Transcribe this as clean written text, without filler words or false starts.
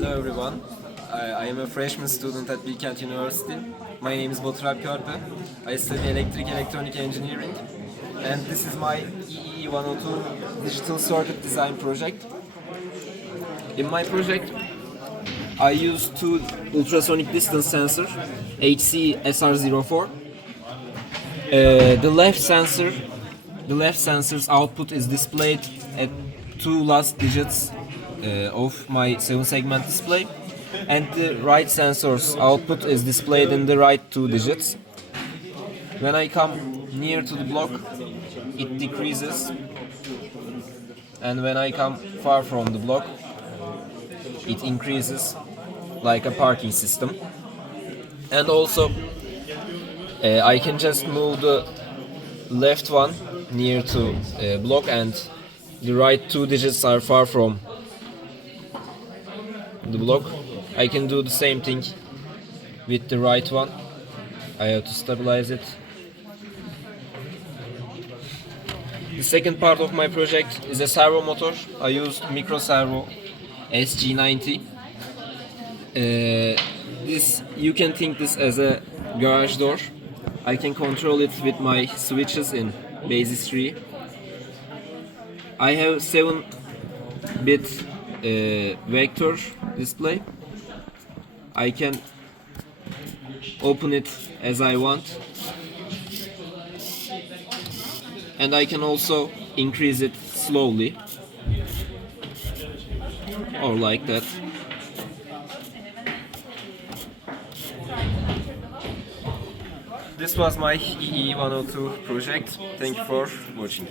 Hello everyone. I am a freshman student at Bilkent University. My name is Baturalp Körpe. I study electronic engineering. And this is my EEE 102 digital circuit design project. In my project, I use two ultrasonic distance sensor, HC SR04. The left sensor's output is displayed at two last digits of my 7-segment display, and the right sensor's output is displayed in the right two digits. When I come near to the block, it decreases, and when I come far from the block, it increases like a parking system. And also I can just move the left one near to block, and the right two digits are far from the block. I can do the same thing with the right one. I have to stabilize it. The second part of my project is a servo motor. I used micro servo SG90. This, you can think this as a garage door. I can control it with my switches in Basis 3. I have 7-bit vector display. I can open it as I want, and I can also increase it slowly, or like that. This was my EE 102 project. Thank you for watching.